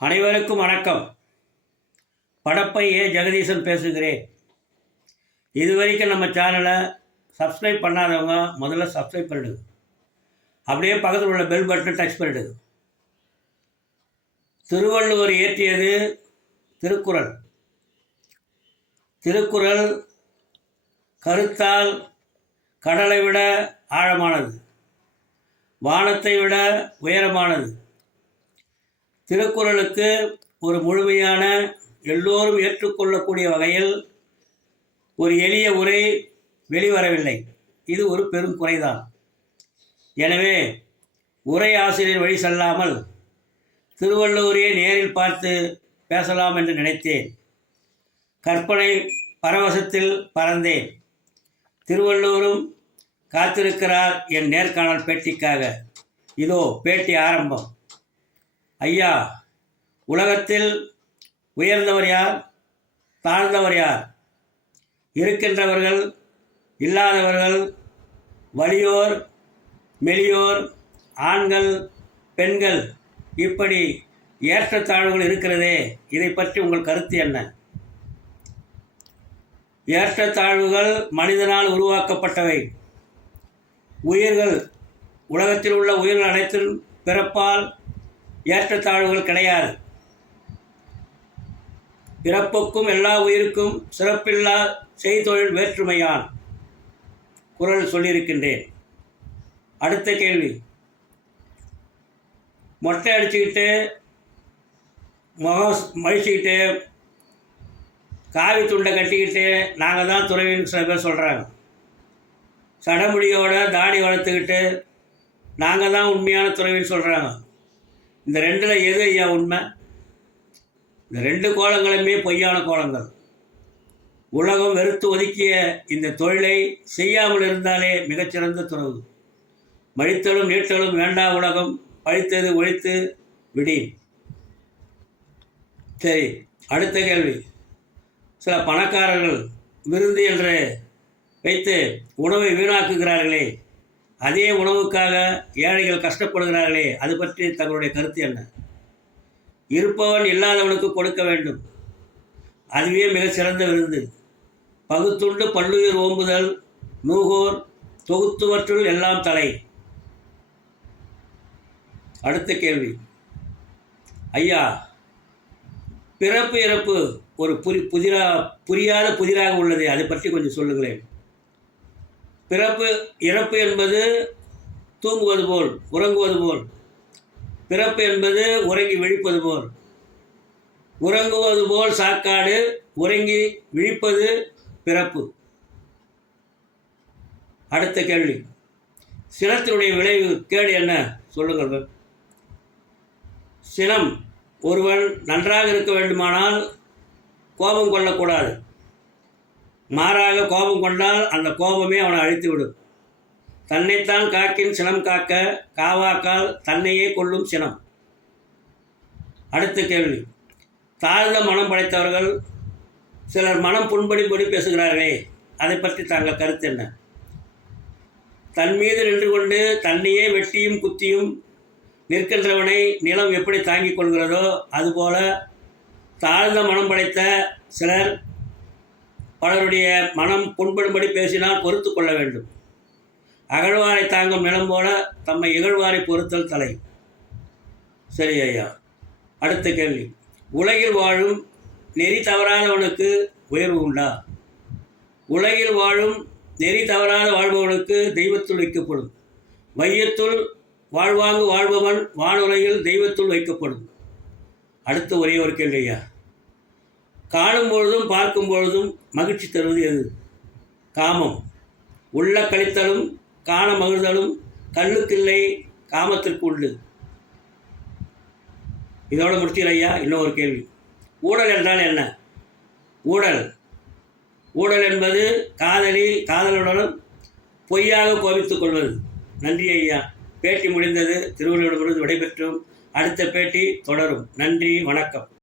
அனைவருக்கும் வணக்கம். படப்பை ஏ ஜெகதீசன் பேசுகிறேன். இதுவரைக்கும் நம்ம சேனலை சப்ஸ்கிரைப் பண்ணாதவங்க முதல்ல சப்ஸ்கிரைப் பண்ணிடுங்க. அப்படியே பக்கத்தில் உள்ள பெல் பட்டனை டச் பண்ணிடுங்க. திருவள்ளுவர் இயற்றியது திருக்குறள். திருக்குறள் கருத்தால் கடலை விட ஆழமானது, வானத்தை விட உயரமானது. திருக்குறளுக்கு ஒரு முழுமையான, எல்லோரும் ஏற்றுக்கொள்ளக்கூடிய வகையில் ஒரு எளிய உரை வெளிவரவில்லை. இது ஒரு பெரும் குறைதான். எனவே உரை ஆசிரியர் வழி செல்லாமல் திருவள்ளுவரையே நேரில் பார்த்து பேசலாம் என்று நினைத்தேன். கற்பனை பரவசத்தில் பறந்தேன். திருவள்ளுவரும் காத்திருக்கிறார் என் நேர்காணல் பேட்டிக்காக. இதோ பேட்டி ஆரம்பம். ஐயா, உலகத்தில் உயர்ந்தவர் யார், தாழ்ந்தவர் யார்? இருக்கின்றவர்கள், இல்லாதவர்கள், வலியோர், மெலியோர், ஆண்கள், பெண்கள், இப்படி ஏற்றத்தாழ்வுகள் இருக்கிறதே, இதை பற்றி உங்கள் கருத்து என்ன? ஏற்றத்தாழ்வுகள் மனிதனால் உருவாக்கப்பட்டவை. உயிர்கள், உலகத்தில் உள்ள உயிர்கள் அனைத்தும் பிறப்பால் ஏற்றத்தாழ்வுகள் கிடையாது. பிறப்புக்கும் எல்லா உயிருக்கும் சிறப்பில்லா செய்தொழில் வேற்றுமையான் குறள் சொல்லியிருக்கின்றேன். அடுத்த கேள்வி. மொட்டை அடிச்சுக்கிட்டு, முகம் மழிச்சுக்கிட்டு, காவி துண்டை கட்டிக்கிட்டு நாங்கள் தான் துறவின்னு சில பேர் சொல்கிறாங்க. சடமுடியோட தாடி வளர்த்துக்கிட்டு நாங்கள் தான் உண்மையான துறவின்னு சொல்கிறாங்க. இந்த ரெண்டில் எது ஐயா உண்மை? இந்த ரெண்டு கோலங்களுமே பொய்யான கோலங்கள். உலகம் வெறுத்து ஒதுக்கிய இந்த தொழிலை செய்யாமல் இருந்தாலே மிகச்சிறந்த துறவு. மழித்தலும் நீட்டலும் வேண்டா உலகம், பழித்தது ஒழித்து விடீன். சரி, அடுத்த கேள்வி. சில பணக்காரர்கள் விருந்து என்று வைத்து உணவை வீணாக்குகிறார்களே, அதே உணவுக்காக ஏழைகள் கஷ்டப்படுகிறார்களே, அது பற்றி தங்களுடைய கருத்து என்ன? இருப்பவன் இல்லாதவனுக்கு கொடுக்க வேண்டும், அதுவே மிக சிறந்த விருந்து. பகுத்துண்டு பல்லுயிர் ஓம்புதல் நூகோர் தொகுத்துவற்றுள் எல்லாம் தலை. அடுத்த கேள்வி. ஐயா, பிறப்பு இறப்பு ஒரு புரியாத புதிராக உள்ளது, அதை பற்றி கொஞ்சம் சொல்லுங்களேன். பிறப்பு இறப்பு என்பது தூங்குவது போல், உறங்குவது போல். பிறப்பு என்பது உறங்கி விழிப்பது போல். உறங்குவது போல் சாக்காடு, உறங்கி விழிப்பது பிறப்பு. அடுத்த கேள்வி. சினத்தினுடைய விளைவு கேடு என்ன சொல்லுங்கள். சினம், ஒருவன் நன்றாக இருக்க வேண்டுமானால் கோபம் கொள்ளக்கூடாது. மாறாக கோபம் கொண்டால் அந்த கோபமே அவனை அழித்துவிடும். தன்னைத்தான் காக்கின் சினம் காக்க, காவாக்கால் தன்னையே கொள்ளும் சினம். அடுத்த கேள்வி. தாழ்ந்த மனம் படைத்தவர்கள் சிலர் மனம் புண்படிப்படி பேசுகிறார்களே, அதை பற்றி தாங்கள் கருத்து என்ன? தன் மீது நின்று கொண்டு தன்னையே வெட்டியும் குத்தியும் நிற்கின்றவனை நிலம் எப்படி தாங்கிக் கொள்கிறதோ அதுபோல தாழ்ந்த மனம் படைத்த சிலர் பலருடைய மனம் புண்படும்படி பேசினால் பொறுத்து கொள்ள வேண்டும். அகழ்வாரை தாங்கும் நிலம் போல தம்மை இகழ்வாரை பொறுத்தல் தலை. சரி ஐயா. அடுத்த கேள்வி. உலகில் வாழும் நெறி தவறாதவனுக்கு உயர்வு உண்டா? உலகில் வாழும் நெறி தவறாத வாழ்பவனுக்கு தெய்வத்துள் வைக்கப்படும். வையத்துள் வாழ்வாங்கு வாழ்பவன் வானுலகில் தெய்வத்துள் வைக்கப்படும். அடுத்த ஒரே ஒரு கேள்வி ஐயா. காணும் பொழுதும் பார்க்கும் பொழுதும் மகிழ்ச்சி தருவது எது? காமம். உள்ள கழித்தலும் காண மகிழ்தலும் கண்ணுக்கில்லை, காமத்திற்கு உண்டு. இதோட முடிச்சீர் ஐயா. இன்னொரு கேள்வி. ஊடல் என்றால் என்ன? ஊடல் என்பது காதலுடனும் பொய்யாக கோபித்துக் கொள்வது. நன்றி ஐயா. பேட்டி முடிந்தது. திருவள்ளுவரிடமிருந்து விடைபெற்றோம். அடுத்த பேட்டி தொடரும். நன்றி, வணக்கம்.